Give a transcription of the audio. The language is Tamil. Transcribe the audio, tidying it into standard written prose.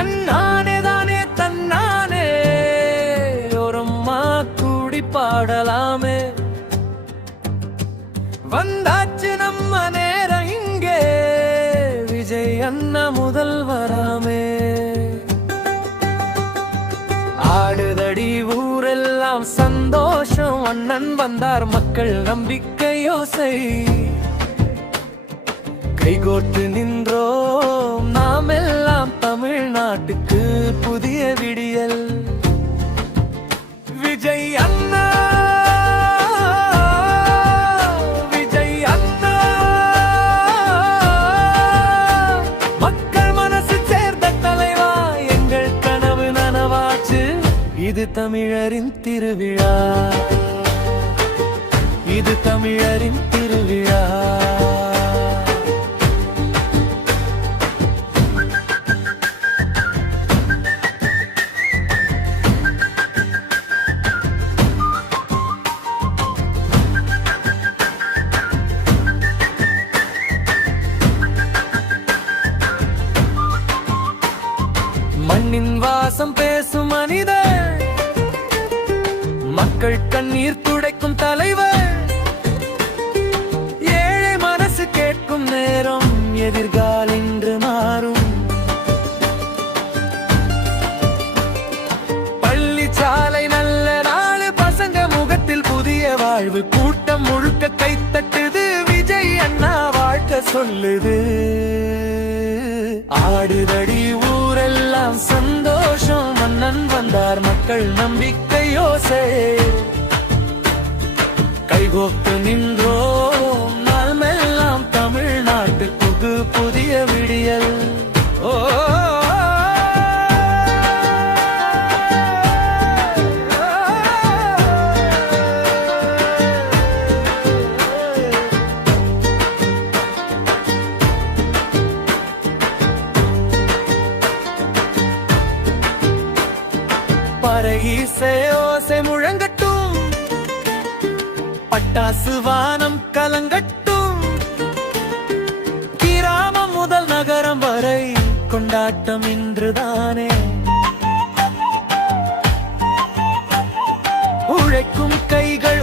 தன்னானே தானே தன்னானே ஒரம்மா கூடி பாடலாமே. வந்தாச்சு நம்ம நேரம் இங்கே, விஜய் அண்ணா முதல்வராமே. ஆடுதடி ஊரெல்லாம் சந்தோஷம், அண்ணன் வந்தார் மக்கள் நம்பிக்கை யோசை. கைகோட்டு நின்றோம் நாம் எல்லாம், தமிழ்நாட்டுக்கு புதிய விடியல். விஜய் அண்ணா விஜய் அண்ணா, மக்கள் மனசு சேர்ந்த தலைவா, எங்கள் கனவு நனவாச்சு. இது தமிழரின் திருவிழா, இது தமிழரின் திருவிழா. மண்ணின் வாசம் பேசும் மனிதர், மக்கள் கண்ணீர் துடைக்கும் தலைவர். ஏழை மனசு கேட்கும் நேரம், எதிர்காலம் இன்று மாறும். பள்ளி சாலை நல்ல நாள், பசங்க முகத்தில் புதிய வாழ்வு. கூட்டம் முழுக்க கைத்தட்டுது, விஜய் அண்ணா வாழ்க்கை சொல்லுது. ஆடுதடி ஊரெல்லாம் சந்தோஷம், மன்னன் வந்தார் மக்கள் நம்பிக்கை யோசை. கைகோப்பு நின்றோம் நாமெல்லாம், தமிழ்நாட்டுக்கு புதிய விடியல். ஓ பறையிசை ஓசை முழங்கட்டும், பட்டாசு வானம் கலங்கட்டும். கிராமம் முதல் நகரம் வரை கொண்டாட்டம் இன்றுதானே. உழைக்கும் கைகள்